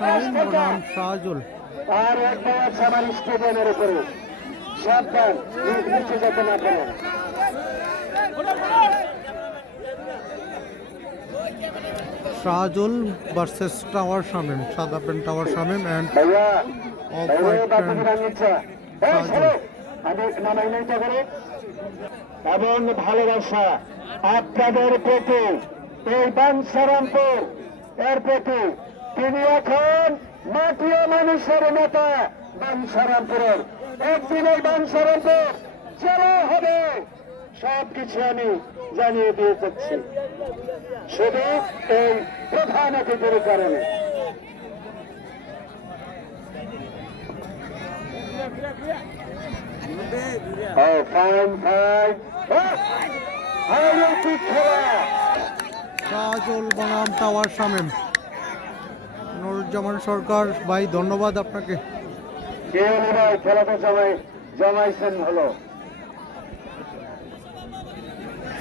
শামীম বনাম শাহজুল। আর একটা আছে আমার স্টেডিয়ামের উপরে, সাবধান নিচে যেতে না পারেন। শাহজুল ভার্সেস টাওয়ার শামীম, সাদা প্যান্ট টাওয়ার শামীম এন্ড ভাইয়া অফ হোয়াইট প্যান্ট শাহজুল। আমি নামাই নাইটা করে এবং ভালোবাসা আপনাদের প্রতি এই বাঞ্ছারামপুর এর প্রতি। তিনি এখন মাটিয়া মানুষের নেতা বাঞ্ছারামপুরের। একদিন এই বাঞ্ছারামপুর জেলা হবে, সবকিছু আমি জানিয়ে দিয়ে যাচ্ছি, শুধু এই প্রধান অতিথির কারণে। শাহজুল বনাম টাওয়ার শামীম। নুরুজ্জামান সরকার ভাই, ধন্যবাদ আপনাকে। ভাই খেলাটা জমাইছেন ভালো।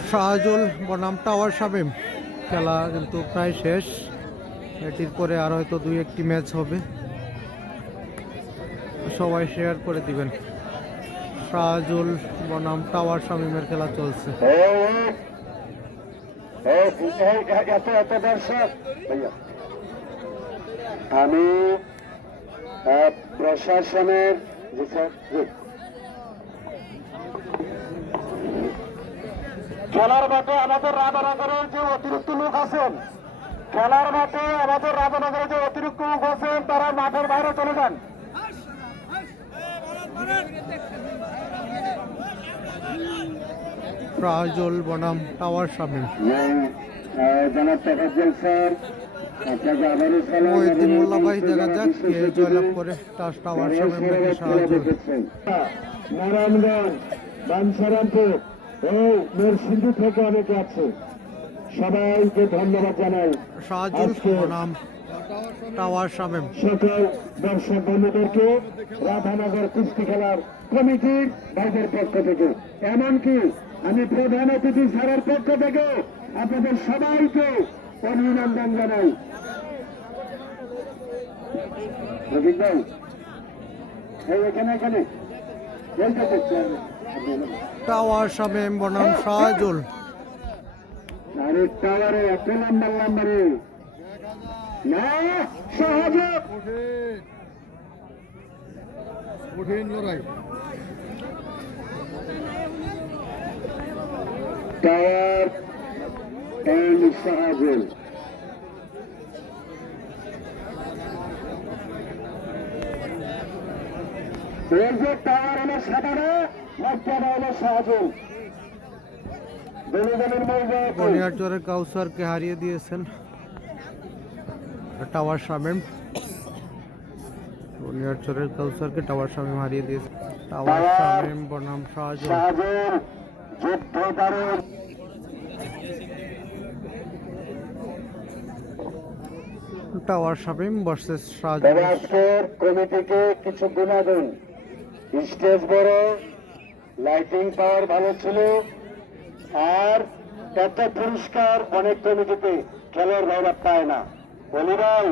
শাহজুল বনাম টাওয়ার শামীম, খেলা কিন্তু প্রায় শেষ। এটির পরে আর হয়তো দুই একটি ম্যাচ হবে, সবাই শেয়ার করে দিবেন। শাহজুল বনাম টাওয়ার শামীমের খেলা চলছে। এত দর্শক আমি প্রশাসনের খেলার মাঠে আমাদের রাধানগরের যে অতিরিক্ত লোক আছেন, খেলার মাঠে আমাদের রাধানগরের যে অতিরিক্ত লোক আছেন তারা মাঠের বাইরে চলে যান। শাহজুল বনাম টাওয়ার শামীম। জনাব তাফাজ্জল স্যার, মহিউদ্দিন মোল্লা ভাই, দেখা যাক কে জয়লাভ করে, টাওয়ার শামীম নাকি শাহজুল। নারায়ণগঞ্জ, বাঞ্ছারামপুর এই নরসিংদী থেকে অনেকে আছে, সবাইকে ধন্যবাদ জানাই। শাহজুল বনাম টাওয়ার শামীম। সকল দর্শক বন্ধুদেরকে রাধানগর কুস্তি খেলার কমিটির ভাইদের পক্ষ থেকে, এমনকি আমি প্রধান অতিথি স্যারের পক্ষ থেকে আপনাদের সবাইকে অভিনন্দন জানাই। রবীন ভাই এখানে এখানে টাওয়ার শামীম বনাম শাহজুল। আরে টাওয়ারে এত নাম্বারে না, শাহজুল কঠিন লড়াই। Tower and Shahjul. এই যে টাওয়ার হলো সাদারা, মর্যাদা হলো শাহজুল। বনিয়ারচরের কাউসারকে হারিয়ে দিয়েছেন টাওয়ার শামীম। বনিয়ারচরের কাউসারকে টাওয়ার শামীম হারিয়ে দিয়েছেন। টাওয়ার শামীম বনাম শাহজুল। Tower Shamim versus Shahjul. আজকের কমিটিকে কিছু গুণাগুণ, স্টেজ বড়, লাইটিং পাওয়ার ভালো ছিল, আর এত পুরস্কার অনেক কমিটিতে খেলার ভাইরা পায় না। বলি ভাই,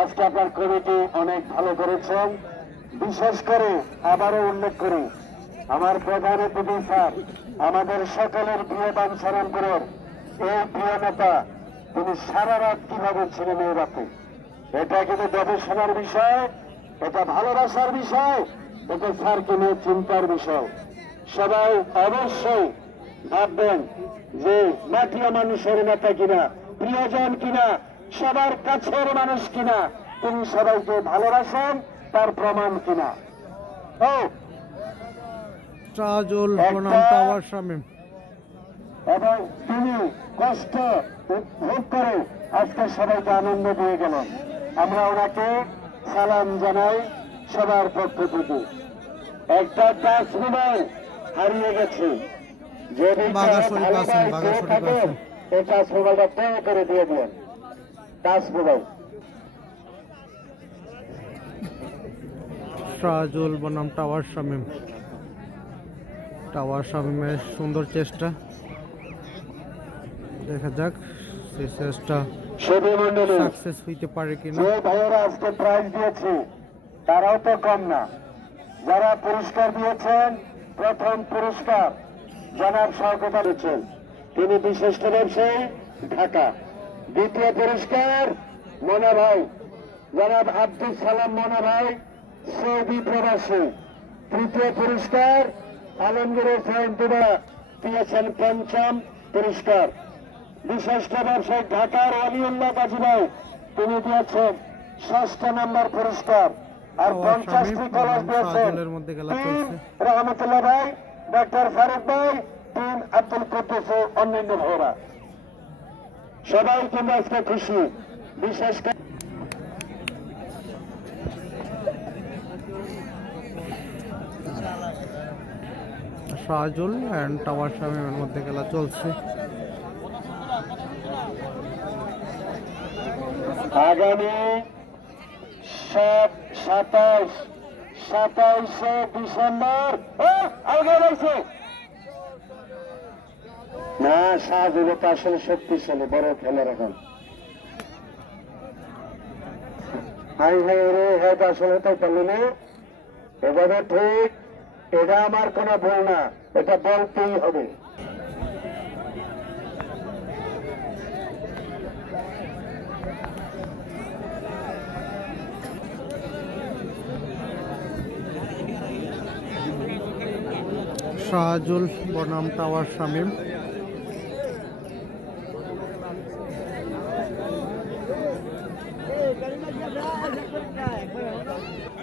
আজকে আপনার কমিটি অনেক ভালো করেছেন। বিশেষ করে আবারও উল্লেখ করি, আমার প্রধান অতিথি স্যার, আমাদের সকলের প্রিয় বাঞ্ছারামপুরের এই প্রিয় নেতা, তিনি সারা রাত কিভাবে ছিলেন এই রাতে। এটা কিন্তু গবেষণার বিষয়, এটা ভালোবাসার বিষয়, এটা স্যারকে নিয়ে চিন্তার বিষয়। সবাই অবশ্যই ভাববেন যে মাটিয়া মানুষের নেতা কিনা, প্রিয়জন কিনা, সবার কাছের মানুষ কিনা, তিনি সবাইকে ভালোবাসেন তার প্রমাণ কিনা। ও শাহজুল বনাম টাওয়ার শামীম। এবং তিনি কষ্ট ভোগ করে আজকে সবাইকে আনন্দ দিয়ে গেলেন। আমরা ওনাকে সালাম জানাই সবার পক্ষ থেকে। একটা টাচ মোবাইল হারিয়ে গেছে, যদি এই টাচ মোবাইলটা তৈরি করে দিয়ে দিলেন। টাচ মোবাইল শাহজুল বনাম টাওয়ার শামীম। টাওয়ার শামীমের সুন্দর চেষ্টা, দেখা যাক সেই চেষ্টা সুধী মন্ডলী, সাকসেস হইতে পারে কিনা। যে ভাইয়েরা আজকে প্রাইজ দিয়েছে তারাও তো কম না। যারা পুরস্কার দিয়েছেন, প্রথম পুরস্কার জনাব শওকত দিয়েছেন, তিনি বিশিষ্ট ব্যবসায়ী, ঢাকা। দ্বিতীয় পুরস্কার মনা ভাই, জনাব আব্দুল সালাম মনা ভাই, সৌদি প্রবাসী। তৃতীয় পুরস্কার আলমগীর হোসেন দুবা দিয়েছেন পঞ্চম পুরস্কার। বিশিষ্ট ব্যবসায়ী ঢাকার অলিউল্লাহ গাজী ভাই, তিনি দিয়েছেন 6ষ্ঠ নম্বর পুরস্কার। আর 50টি কলস দিয়েছেন শাহজালের মধ্যে খেলা টিম চলছে। রহমতুল্লাহ ভাই, ডক্টর ফারুক ভাই, টিম আব্দুল কুদ্দুস ও অন্যান্য ভাইরা। সবাই তোমরা আজকে খুশি, বিশেষ করে শাহজুল অ্যান্ড টাওয়ার শামীমের মধ্যে খেলা চলছে। আগামী 27শে ডিসেম্বর আগে রয়েছে না। শাহজুল তো আসলে শক্তিশালী বড় খেলার এখন। হাই হাই রে, হ্যাঁ আসলে তো পারল এভাবে ঠিক। এটা আমার কোনো ভুল না, এটা বলতেই হবে। শাহজুল বনাম টাওয়ার শামীম।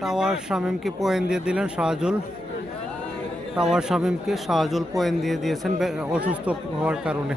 টাওয়ার শামীমকে পয়েন্ট দিয়ে দিলেন শাহজুল। টাওয়ার শামীমকে শাহজুল পয়েন্ট দিয়ে দিয়েছেন অসুস্থ হওয়ার কারণে।